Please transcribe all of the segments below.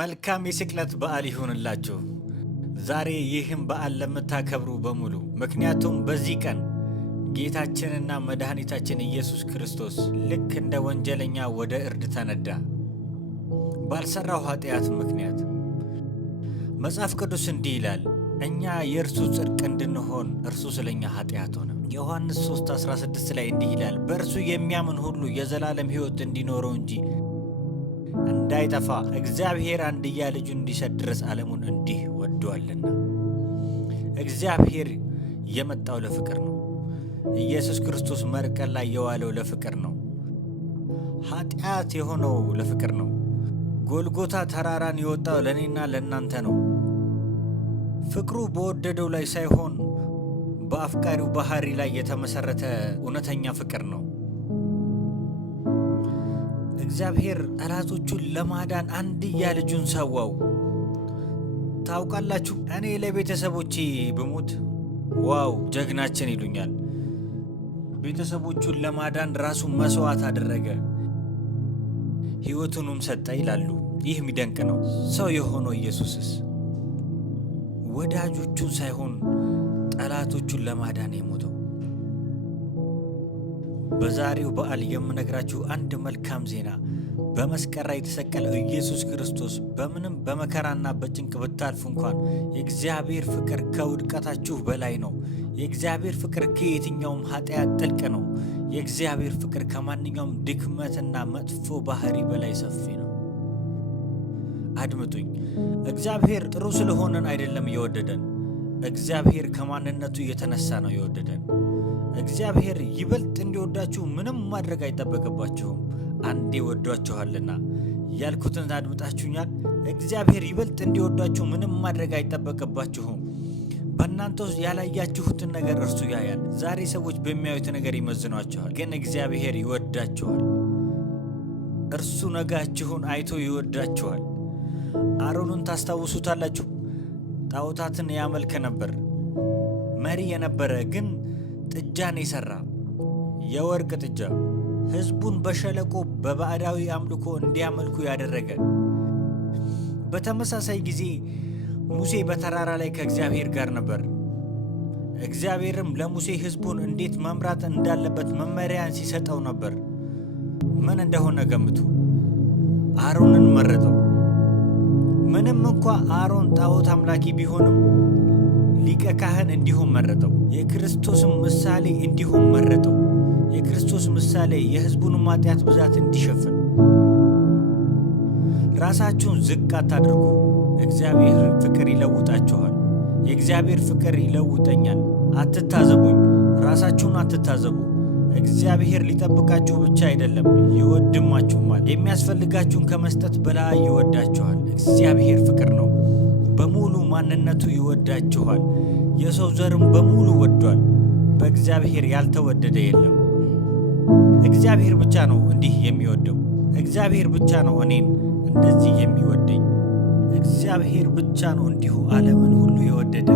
መልካም የስቅለት በዓል ይሁንላችሁ። ዛሬ ይህን በዓል ለምታከብሩ በሙሉ ምክንያቱም በዚህ ቀን ጌታችንና መድኃኒታችን ኢየሱስ ክርስቶስ ልክ እንደ ወንጀለኛ ወደ እርድ ተነዳ፣ ባልሰራው ኃጢአት ምክንያት። መጽሐፍ ቅዱስ እንዲህ ይላል፣ እኛ የእርሱ ጽድቅ እንድንሆን እርሱ ስለኛ ኃጢአት ሆነ። ዮሐንስ 3:16 ላይ እንዲህ ይላል፣ በእርሱ የሚያምን ሁሉ የዘላለም ሕይወት እንዲኖረው እንጂ እንዳይጠፋ እግዚአብሔር አንድያ ልጁን እንዲሰጥ ድረስ ዓለሙን እንዲህ ወዷልና። እግዚአብሔር የመጣው ለፍቅር ነው። ኢየሱስ ክርስቶስ መስቀል ላይ የዋለው ለፍቅር ነው። ኃጢአት የሆነው ለፍቅር ነው። ጎልጎታ ተራራን የወጣው ለእኔና ለእናንተ ነው። ፍቅሩ በወደደው ላይ ሳይሆን በአፍቃሪው ባህሪ ላይ የተመሰረተ እውነተኛ ፍቅር ነው። እግዚአብሔር ጠላቶቹን ለማዳን አንድያ ልጁን ሰዋው። ታውቃላችሁ፣ እኔ ለቤተሰቦቼ ብሞት ዋው ጀግናችን ይሉኛል። ቤተሰቦቹን ለማዳን ራሱን መስዋዕት አደረገ፣ ሕይወቱንም ሰጠ ይላሉ። ይህ የሚደንቅ ነው። ሰው የሆነው ኢየሱስስ ወዳጆቹን ሳይሆን ጠላቶቹን ለማዳን የሞተው። በዛሬው በዓል የምነግራችሁ አንድ መልካም ዜና፣ በመስቀል ላይ የተሰቀለው ኢየሱስ ክርስቶስ በምንም በመከራና በጭንቅ ብታልፉ እንኳን የእግዚአብሔር ፍቅር ከውድቀታችሁ በላይ ነው። የእግዚአብሔር ፍቅር ከየትኛውም ኃጢአት ጥልቅ ነው። የእግዚአብሔር ፍቅር ከማንኛውም ድክመትና መጥፎ ባህሪ በላይ ሰፊ ነው። አድምጡኝ፣ እግዚአብሔር ጥሩ ስለሆነን አይደለም የወደደን። እግዚአብሔር ከማንነቱ የተነሳ ነው የወደደን። እግዚአብሔር ይበልጥ እንዲወዳችሁ ምንም ማድረግ አይጠበቅባችሁም። አንዴ ወዷችኋልና። ያልኩትን አድምጣችሁኛል። እግዚአብሔር ይበልጥ እንዲወዳችሁ ምንም ማድረግ አይጠበቅባችሁም። በእናንተ ውስጥ ያላያችሁትን ነገር እርሱ ያያል። ዛሬ ሰዎች በሚያዩት ነገር ይመዝኗችኋል፣ ግን እግዚአብሔር ይወዳችኋል። እርሱ ነጋችሁን አይቶ ይወዳችኋል። አሮንን ታስታውሱታላችሁ። ጣዖታትን ያመልክ ነበር። መሪ የነበረ ግን ጥጃን የሠራ የወርቅ ጥጃ፣ ሕዝቡን በሸለቆ በባዕዳዊ አምልኮ እንዲያመልኩ ያደረገ። በተመሳሳይ ጊዜ ሙሴ በተራራ ላይ ከእግዚአብሔር ጋር ነበር። እግዚአብሔርም ለሙሴ ሕዝቡን እንዴት መምራት እንዳለበት መመሪያን ሲሰጠው ነበር። ምን እንደሆነ ገምቱ። አሮንን መረጠው። ምንም እንኳ አሮን ጣዖት አምላኪ ቢሆንም ሊቀ ካህን እንዲሆን መረጠው። የክርስቶስም ምሳሌ እንዲሆን መረጠው። የክርስቶስ ምሳሌ የሕዝቡን ኃጢአት ብዛት እንዲሸፍን። ራሳችሁን ዝቅ አታድርጉ። እግዚአብሔር ፍቅር ይለውጣችኋል። የእግዚአብሔር ፍቅር ይለውጠኛል። አትታዘቡኝ። ራሳችሁን አትታዘቡ። እግዚአብሔር ሊጠብቃችሁ ብቻ አይደለም ይወድማችሁማል። የሚያስፈልጋችሁን ከመስጠት በላይ ይወዳችኋል። እግዚአብሔር ፍቅር ነው። በሙሉ ማንነቱ ይወዳችኋል። የሰው ዘርም በሙሉ ወዷል። በእግዚአብሔር ያልተወደደ የለም። እግዚአብሔር ብቻ ነው እንዲህ የሚወደው። እግዚአብሔር ብቻ ነው እኔን እንደዚህ የሚወደኝ። እግዚአብሔር ብቻ ነው እንዲሁ ዓለምን ሁሉ የወደደ።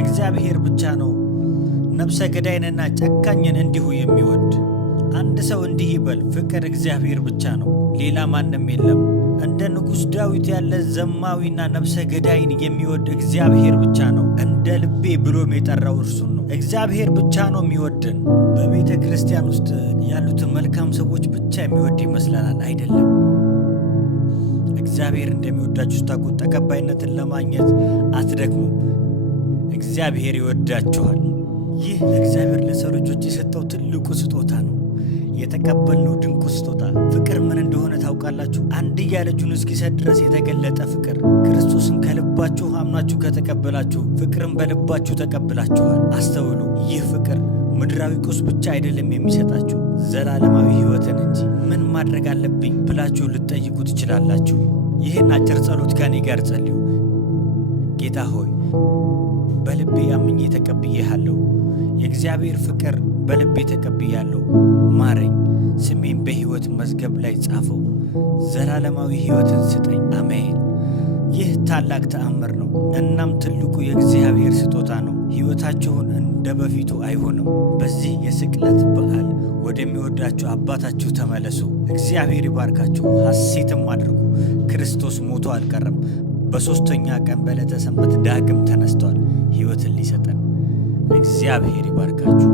እግዚአብሔር ብቻ ነው ነፍሰ ገዳይንና ጨካኝን እንዲሁ የሚወድ። አንድ ሰው እንዲህ ይበል፣ ፍቅር እግዚአብሔር ብቻ ነው፣ ሌላ ማንም የለም። እንደ ንጉሥ ዳዊት ያለ ዘማዊና ነፍሰ ገዳይን የሚወድ እግዚአብሔር ብቻ ነው። እንደ ልቤ ብሎም የጠራው እርሱን ነው። እግዚአብሔር ብቻ ነው የሚወድን። በቤተ ክርስቲያን ውስጥ ያሉትን መልካም ሰዎች ብቻ የሚወድ ይመስለናል። አይደለም። እግዚአብሔር እንደሚወዳችሁ ስታውቁ ተቀባይነትን ለማግኘት አትደክሙም። እግዚአብሔር ይወዳችኋል። ይህ እግዚአብሔር ለሰው ልጆች የሰጠው ትልቁ ስጦታ ነው። የተቀበልነው ድንቁ ስጦታ ፍቅር ምን እንደሆነ ታውቃላችሁ? አንድያ ልጁን እስኪሰጥ ድረስ የተገለጠ ፍቅር። ክርስቶስን ከልባችሁ አምናችሁ ከተቀበላችሁ ፍቅርን በልባችሁ ተቀብላችኋል። አስተውሉ። ይህ ፍቅር ምድራዊ ቁስ ብቻ አይደለም የሚሰጣችሁ፣ ዘላለማዊ ሕይወትን እንጂ። ምን ማድረግ አለብኝ ብላችሁ ልትጠይቁ ትችላላችሁ። ይህን አጭር ጸሎት ከኔ ጋር ጸልዩ። ጌታ ሆይ በልቤ አምኜ ተቀብዬሃለሁ። የእግዚአብሔር ፍቅር በልቤ ተቀብያለሁ። ማረኝ፣ ስሜን በሕይወት መዝገብ ላይ ጻፈው። ዘላለማዊ ሕይወትን ስጠኝ። አሜን። ይህ ታላቅ ተአምር ነው። እናም ትልቁ የእግዚአብሔር ስጦታ ነው። ሕይወታችሁን እንደ በፊቱ አይሆንም። በዚህ የስቅለት በዓል ወደ ወደሚወዳችሁ አባታችሁ ተመለሱ። እግዚአብሔር ይባርካችሁ፣ ሐሴትም አድርጉ። ክርስቶስ ሞቶ አልቀረም። በሦስተኛ ቀን በዕለተ ሰንበት ዳግም ተነስቷል ሕይወትን ሊሰጠን። እግዚአብሔር ይባርካችሁ።